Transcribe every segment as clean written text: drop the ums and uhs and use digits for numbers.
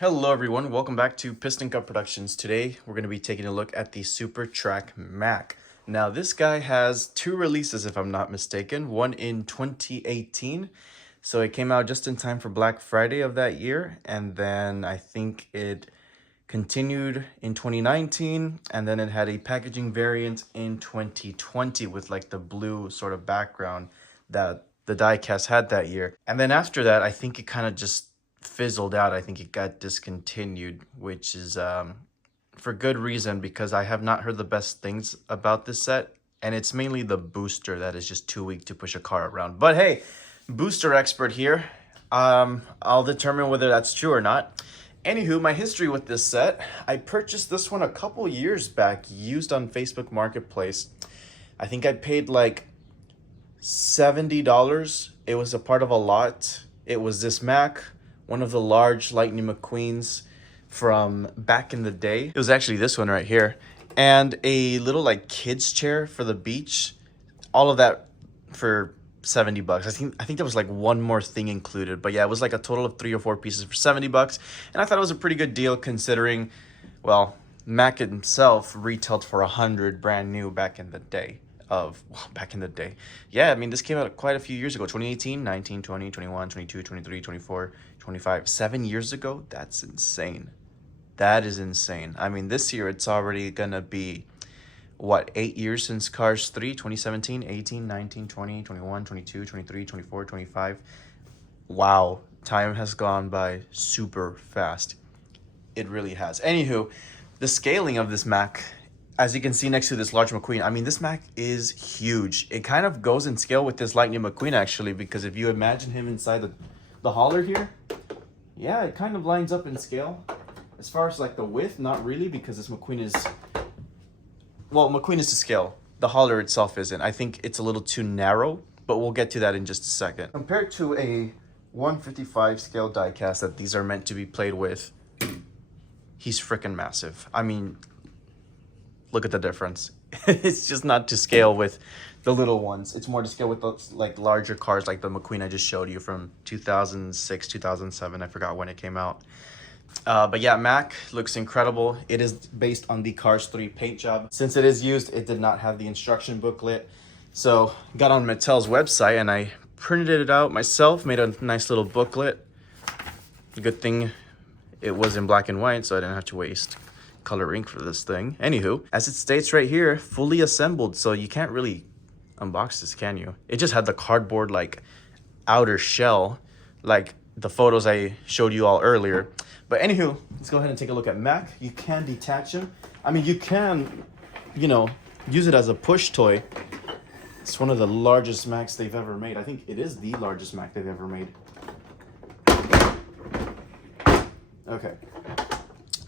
Hello everyone, welcome back to Piston Cup Productions. Today we're going to be taking a look at the Super Track Mack. Now this guy has two releases if I'm not mistaken, one in 2018. So it came out just in time for Black Friday of that year, and then I think it continued in 2019, and then it had a packaging variant in 2020 with like the blue sort of background that the diecast had that year. And then after that, I think it kind of just fizzled out. I think it got discontinued, which is for good reason, because I have not heard the best things about this set, and it's mainly the booster that is just too weak to push a car around. But hey, booster expert here. I'll determine whether that's true or not. Anywho, my history with this set, I purchased this one a couple years back, used on Facebook Marketplace. I think I paid like $70. It was a part of a lot. It was this Mack, one of the large Lightning McQueens from back in the day. It was actually this one right here. And a little like kids chair for the beach. All of that for $70. I think there was like one more thing included. But yeah, it was like a total of 3 or 4 pieces for $70. And I thought it was a pretty good deal considering, well, Mack himself retailed for $100 brand new back in the day. Yeah, I mean, this came out quite a few years ago. 2018, 19, 20, 21, 22, 23, 24, 25. 7 years ago? That's insane. That is insane. I mean, this year it's already gonna be, what, 8 years since Cars 3, 2017, 18, 19, 20, 21, 22, 23, 24, 25. Wow, time has gone by super fast. It really has. Anywho, the scaling of this Mack, as you can see next to this large McQueen, I mean, this Mack is huge. It kind of goes in scale with this Lightning McQueen, actually, because if you imagine him inside the hauler here, yeah, it kind of lines up in scale. As far as like the width, not really, because this McQueen is, well, McQueen is to scale. The hauler itself isn't. I think it's a little too narrow, but we'll get to that in just a second. Compared to a 155 scale diecast that these are meant to be played with, he's freaking massive. I mean, look at the difference. It's just not to scale with the little ones. It's more to scale with those like larger cars like the McQueen I just showed you from 2006, 2007. I forgot when it came out. But yeah, Mack looks incredible. It is based on the Cars 3 paint job. Since it is used, it did not have the instruction booklet. So got on Mattel's website and I printed it out myself, made a nice little booklet. Good thing it was in black and white, so I didn't have to waste color ink for this thing. Anywho, as it states right here, fully assembled, so you can't really unbox this, can you? It just had the cardboard like outer shell, like the photos I showed you all earlier. But anywho, let's go ahead and take a look at Mack. You can detach him. I mean, you can, use it as a push toy. It's one of the largest Macks they've ever made. I think it is the largest Mack they've ever made. Okay.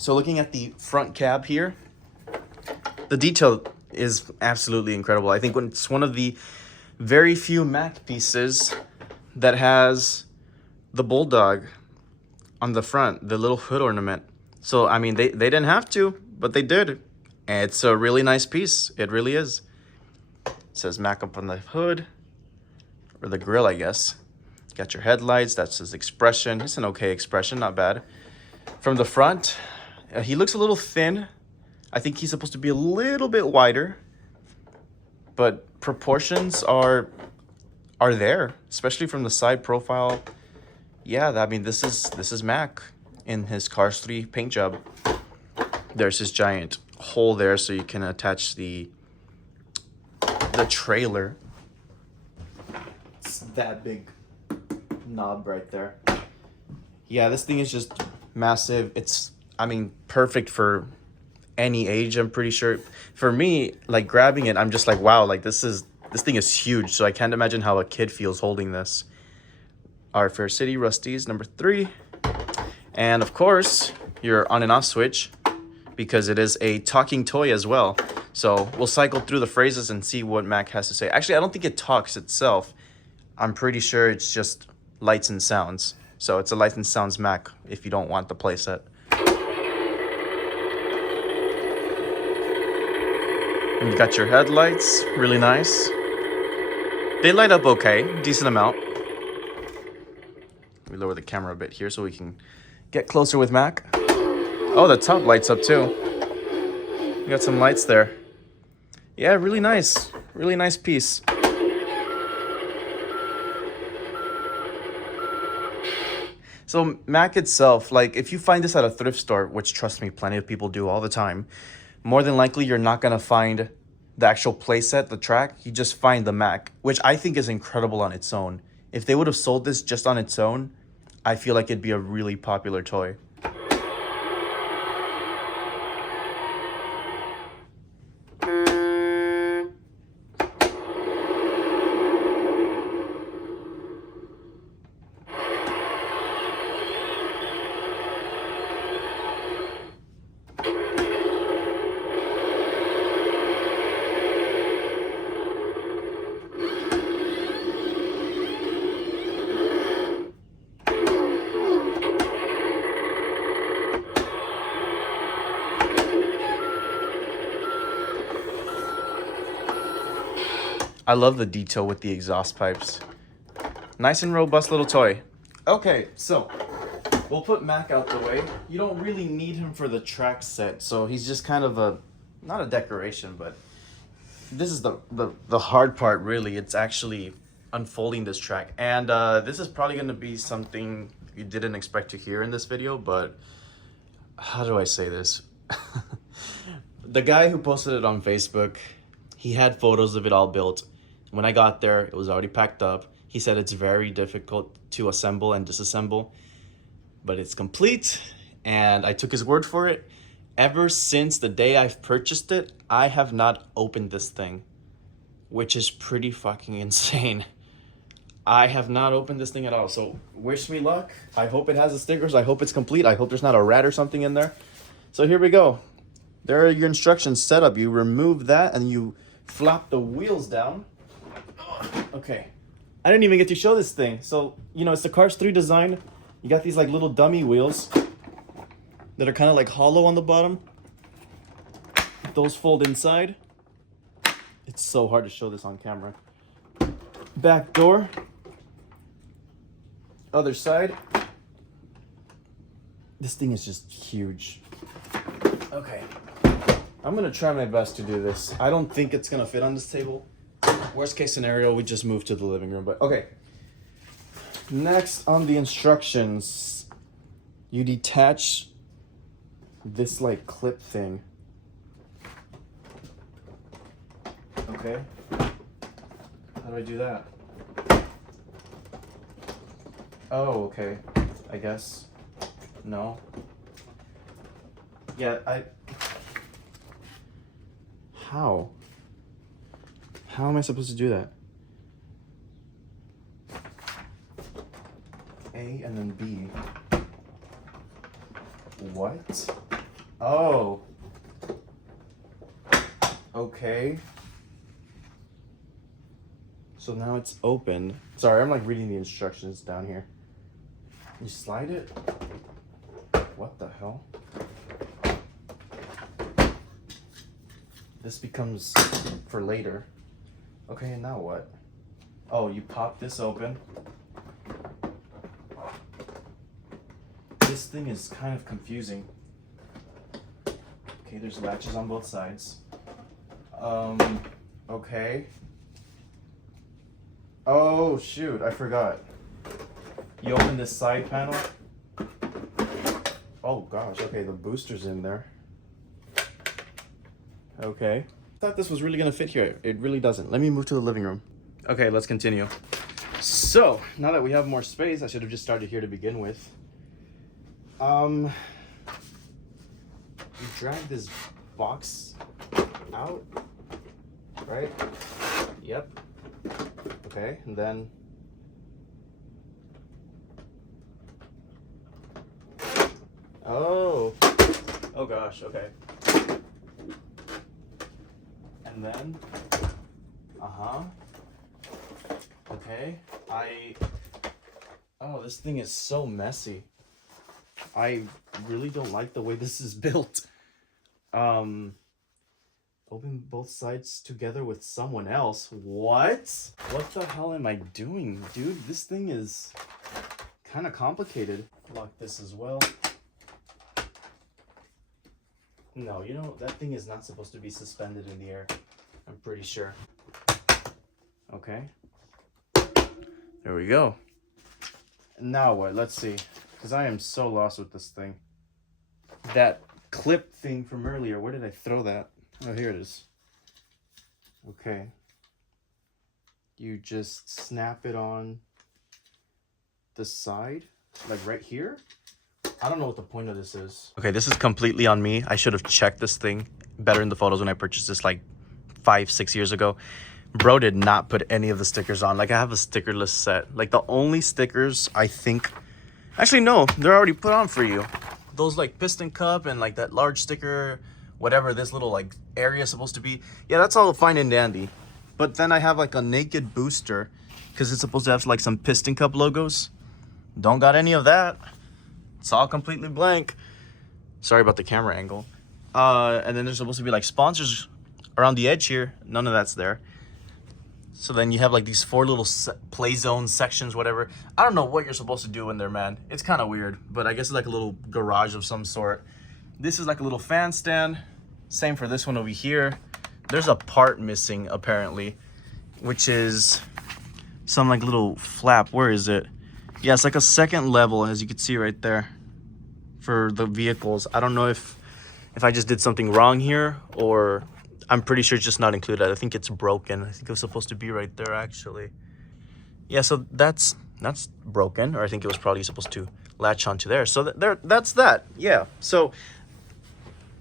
So looking at the front cab here, the detail is absolutely incredible. I think it's one of the very few Mack pieces that has the bulldog on the front, the little hood ornament. So, I mean, they didn't have to, but they did. And it's a really nice piece. It really is. It says Mack up on the hood, or the grill, I guess. Got your headlights. That's his expression. It's an okay expression, not bad. From the front, he looks a little thin. I think he's supposed to be a little bit wider, but proportions are there, especially from the side profile. Yeah, I mean, this is Mack in his Cars 3 paint job. There's his giant hole there, so you can attach the trailer. It's that big knob right there. Yeah, this thing is just massive. It's, I mean, perfect for any age, I'm pretty sure. For me, like grabbing it, I'm just like, wow, like this thing is huge. So I can't imagine how a kid feels holding this. Our Fair City Rusties number 3. And of course, your on and off switch, because it is a talking toy as well. So we'll cycle through the phrases and see what Mack has to say. Actually, I don't think it talks itself. I'm pretty sure it's just lights and sounds. So it's a lights and sounds Mack if you don't want the playset. And you got your headlights, really nice. They light up okay, decent amount. Let me lower the camera a bit here so we can Get closer with Mack. Oh, the top lights up too. You got some lights there. Yeah, really nice. Really nice piece. So Mack itself, like if you find this at a thrift store, which trust me, plenty of people do all the time, more than likely you're not gonna find the actual playset, the track. You just find the Mack, which I think is incredible on its own. If they would have sold this just on its own, I feel like it'd be a really popular toy. I love the detail with the exhaust pipes. Nice and robust little toy. Okay, so we'll put Mack out the way. You don't really need him for the track set, so he's just kind of a, not a decoration, but this is the hard part really. It's actually unfolding this track. And this is probably gonna be something you didn't expect to hear in this video, but how do I say this? The guy who posted it on Facebook, he had photos of it all built. When I got there, it was already packed up. He said it's very difficult to assemble and disassemble, but it's complete, and I took his word for it. Ever since the day I've purchased it, I have not opened this thing, which is pretty fucking insane. I have not opened this thing at all, so wish me luck. I hope it has the stickers. I hope it's complete. I hope there's not a rat or something in there. So here we go. There are your instructions set up. You remove that and you flop the wheels down. Okay, I didn't even get to show this thing. So, you know, it's the Cars 3 design. You got these like little dummy wheels that are kind of like hollow on the bottom. Those fold inside. It's so hard to show this on camera. Back door. Other side. This thing is just huge. Okay, I'm gonna try my best to do this. I don't think it's gonna fit on this table. Worst case scenario, we just move to the living room, but okay. Next on the instructions, you detach this like clip thing. Okay. How do I do that? Oh, okay. I guess. No. Yeah, How? How am I supposed to do that? A and then B. What? Oh. Okay. So now it's open. Sorry, I'm like reading the instructions down here. You slide it? What the hell? This becomes for later. Okay, and now what? Oh, you pop this open. This thing is kind of confusing. Okay, there's latches on both sides. Okay. Oh, shoot, I forgot. You open this side panel. Oh gosh, okay, the booster's in there. Okay. Thought this was really gonna fit here. It really doesn't. Let me move to the living room. Okay, let's continue. So, now that we have more space, I should have just started here to begin with. You drag this box out, right? Yep. Okay, and then oh gosh, okay. And then okay, oh, this thing is so messy. I really don't like the way this is built. Open both sides together with someone else. What the hell am I doing, dude? This thing is kind of complicated. Lock this as well. No, you know, that thing is not supposed to be suspended in the air. I'm pretty sure. Okay. There we go. Now what? Let's see. Because I am so lost with this thing. That clip thing from earlier, where did I throw that? Oh, here it is. Okay. You just snap it on the side, like right here. I don't know what the point of this is. Okay, this is completely on me. I should have checked this thing better in the photos when I purchased this like 5-6 years ago. Bro did not put any of the stickers on. Like, I have a stickerless set. Like, the only stickers I think, actually no, they're already put on for you. Those like Piston Cup and like that large sticker, whatever this little like area is supposed to be. Yeah, that's all fine and dandy. But then I have like a naked booster because it's supposed to have like some Piston Cup logos. Don't got any of that. It's all completely blank. Sorry about the camera angle. And then there's supposed to be like sponsors around the edge here. None of that's there. So then you have like these 4 little play zone sections, whatever. I don't know what you're supposed to do in there, man. It's kind of weird, but I guess it's like a little garage of some sort. This is like a little fan stand. Same for this one over here. There's a part missing apparently, which is some like little flap. Where is it? Yeah, it's like a second level, as you can see right there, for the vehicles. I don't know if I just did something wrong here, or I'm pretty sure it's just not included. I think it's broken. I think it was supposed to be right there, actually. Yeah, so that's broken, or I think it was probably supposed to latch onto there. So that's that. Yeah. So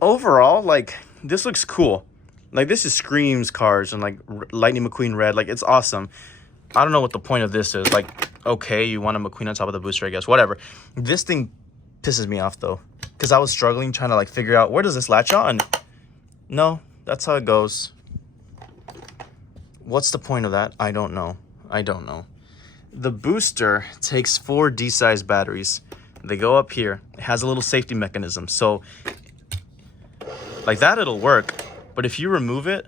overall, like, this looks cool. Like, this is screams Cars and like Lightning McQueen red. Like, it's awesome. I don't know what the point of this is. Like, okay, you want a McQueen on top of the booster, I guess. Whatever. This thing pisses me off though, because I was struggling trying to like figure out, where does this latch on? No. That's how it goes. What's the point of that? I don't know. I don't know. The booster takes 4 D-size batteries. They go up here. It has a little safety mechanism. So, like that, it'll work. But if you remove it,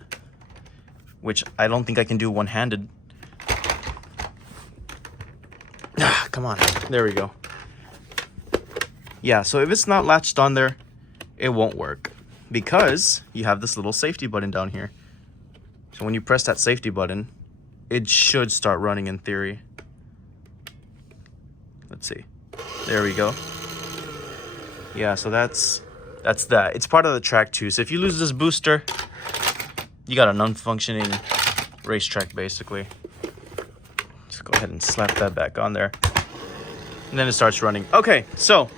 which I don't think I can do one-handed. Come on. There we go. Yeah, so if it's not latched on there, it won't work. Because you have this little safety button down here. So when you press that safety button, it should start running in theory. Let's see. There we go. Yeah, so that's that. It's part of the track too. So if you lose this booster, you got a non-functioning racetrack basically. Just go ahead and slap that back on there. And then it starts running. Okay, so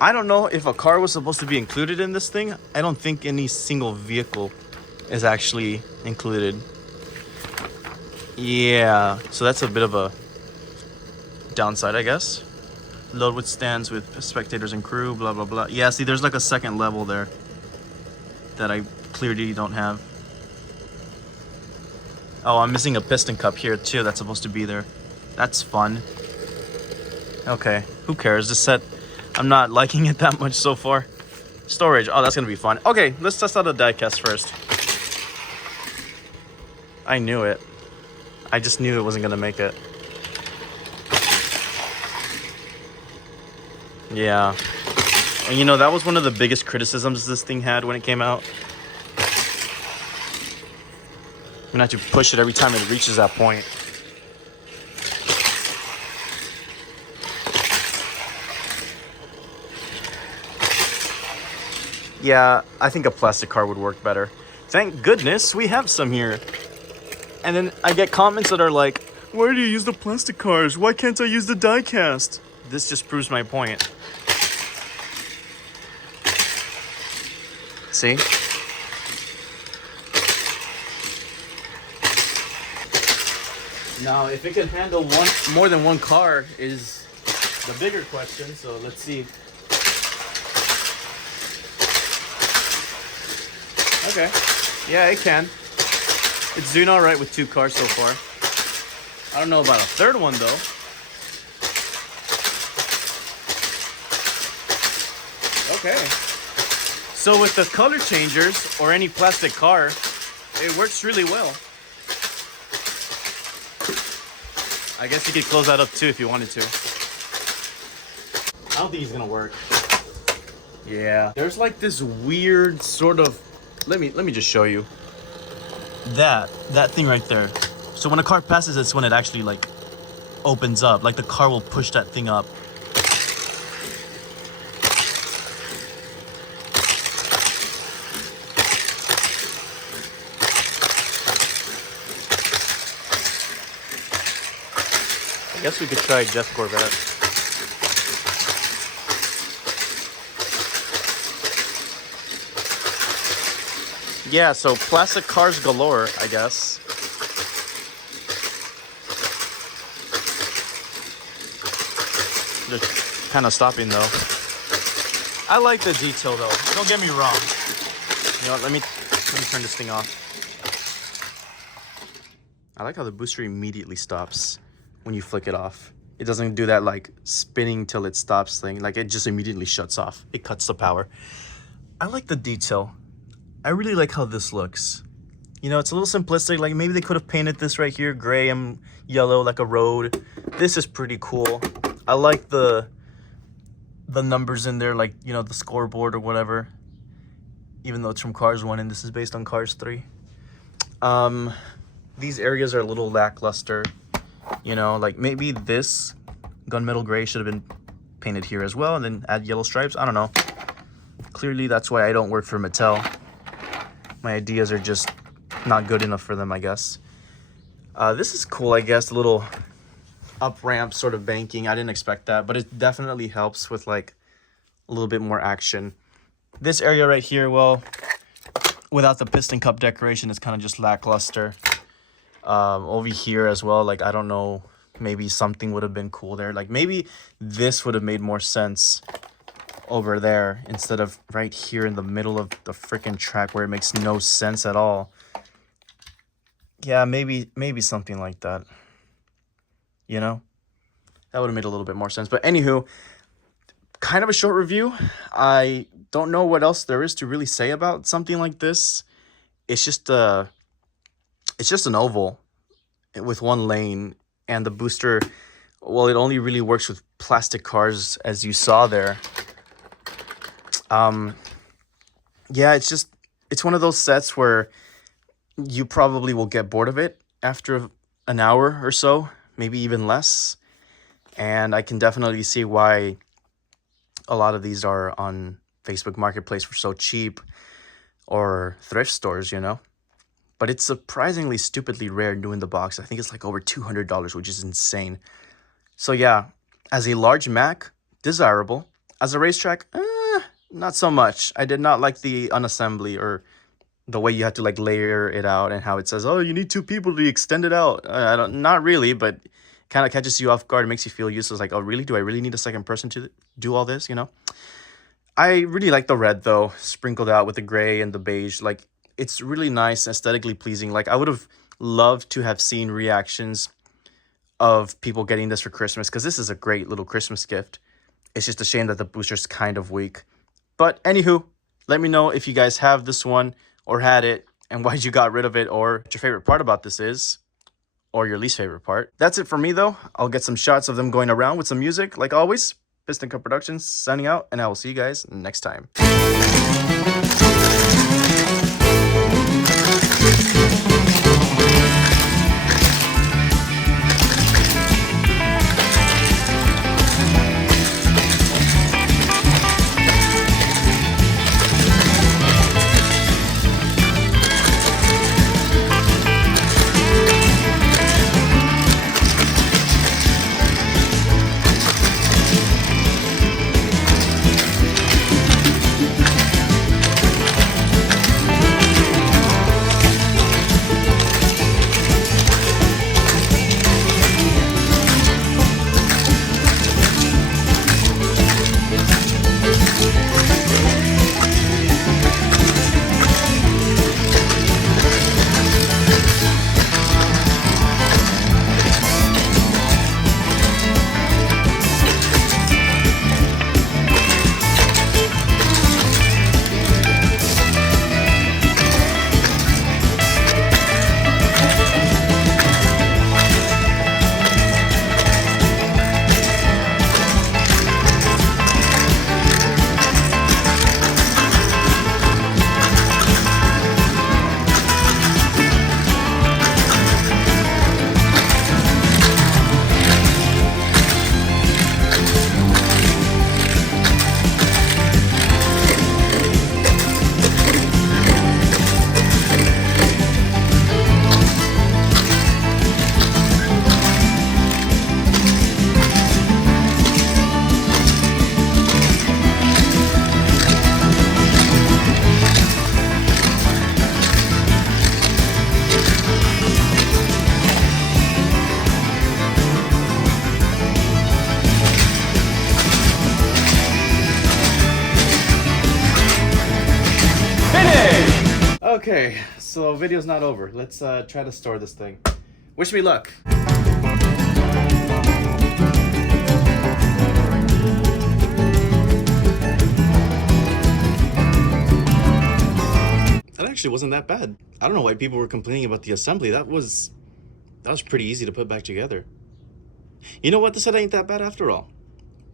I don't know if a car was supposed to be included in this thing. I don't think any single vehicle is actually included. Yeah, so that's a bit of a downside, I guess. Load withstands with spectators and crew, blah, blah, blah. Yeah, see, there's like a second level there that I clearly don't have. Oh, I'm missing a piston cup here too. That's supposed to be there. That's fun. Okay, who cares? This set, I'm not liking it that much so far. Storage. Oh, that's going to be fun. Okay, let's test out the diecast first. I knew it. I just knew it wasn't going to make it. Yeah. And you know, that was one of the biggest criticisms this thing had when it came out. I'm going to have to push it every time it reaches that point. Yeah, I think a plastic car would work better. Thank goodness we have some here. And then I get comments that are like, why do you use the plastic cars? Why can't I use the diecast? This just proves my point. See? Now, if it can handle more than one car is the bigger question, so let's see. Okay. Yeah, it can. It's doing all right with 2 cars so far. I don't know about a third one, though. Okay. So with the color changers or any plastic car, it works really well. I guess you could close that up too if you wanted to. I don't think he's gonna work. Yeah, there's like this weird sort of. Let me just show you. That thing right there. So when a car passes, it's when it actually like opens up. Like the car will push that thing up. I guess we could try Jeff Corvette. Yeah, so plastic cars galore, I guess. Just kind of stopping though. I like the detail though. Don't get me wrong. You know what, let me turn this thing off. I like how the booster immediately stops when you flick it off. It doesn't do that like spinning till it stops thing. Like it just immediately shuts off. It cuts the power. I like the detail. I really like how this looks. You know, it's a little simplistic. Like maybe they could have painted this right here gray and yellow like a road. This is pretty cool. I like the numbers in there, like, you know, the scoreboard or whatever. Even though it's from Cars 1 and this is based on Cars 3. These areas are a little lackluster. You know, like maybe this gunmetal gray should have been painted here as well and then add yellow stripes. I don't know. Clearly that's why I don't work for Mattel. My ideas are just not good enough for them, I guess. This is cool, I guess. A little up ramp sort of banking. I didn't expect that, but it definitely helps with like a little bit more action. This area right here, well, without the Piston Cup decoration, it's kind of just lackluster. Over here as well, like I don't know, maybe something would have been cool there. Like maybe this would have made more sense over there instead of right here in the middle of the freaking track where it makes no sense at all. Yeah, maybe something like that. You know, that would have made a little bit more sense. But anywho, kind of a short review. I don't know what else there is to really say about something like this. It's just an oval with one lane, and the booster, well, it only really works with plastic cars, as you saw there. Yeah, it's one of those sets where you probably will get bored of it after an hour or so, maybe even less. And I can definitely see why a lot of these are on Facebook Marketplace for so cheap, or thrift stores, you know. But it's surprisingly stupidly rare new in the box. I think it's like over $200, which is insane. So yeah, as a large Mack, desirable. As a racetrack, not so much. I did not like the unassembly or the way you have to like layer it out and how it says, oh, you need 2 people to extend it out. Not really, but kind of catches you off guard. It makes you feel useless. Like, oh, really? Do I really need a second person to do all this, you know? I really like the red, though, sprinkled out with the gray and the beige. Like, it's really nice, aesthetically pleasing. Like, I would have loved to have seen reactions of people getting this for Christmas, because this is a great little Christmas gift. It's just a shame that the booster's kind of weak. But anywho, let me know if you guys have this one or had it and why you got rid of it, or what your favorite part about this is, or your least favorite part. That's it for me, though. I'll get some shots of them going around with some music, like always. Piston Cup Productions signing out, and I will see you guys next time. Okay, so video's not over. Let's try to store this thing. Wish me luck. That actually wasn't that bad. I don't know why people were complaining about the assembly. That was pretty easy to put back together. You know what? This set ain't that bad after all.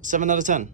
7 out of 10.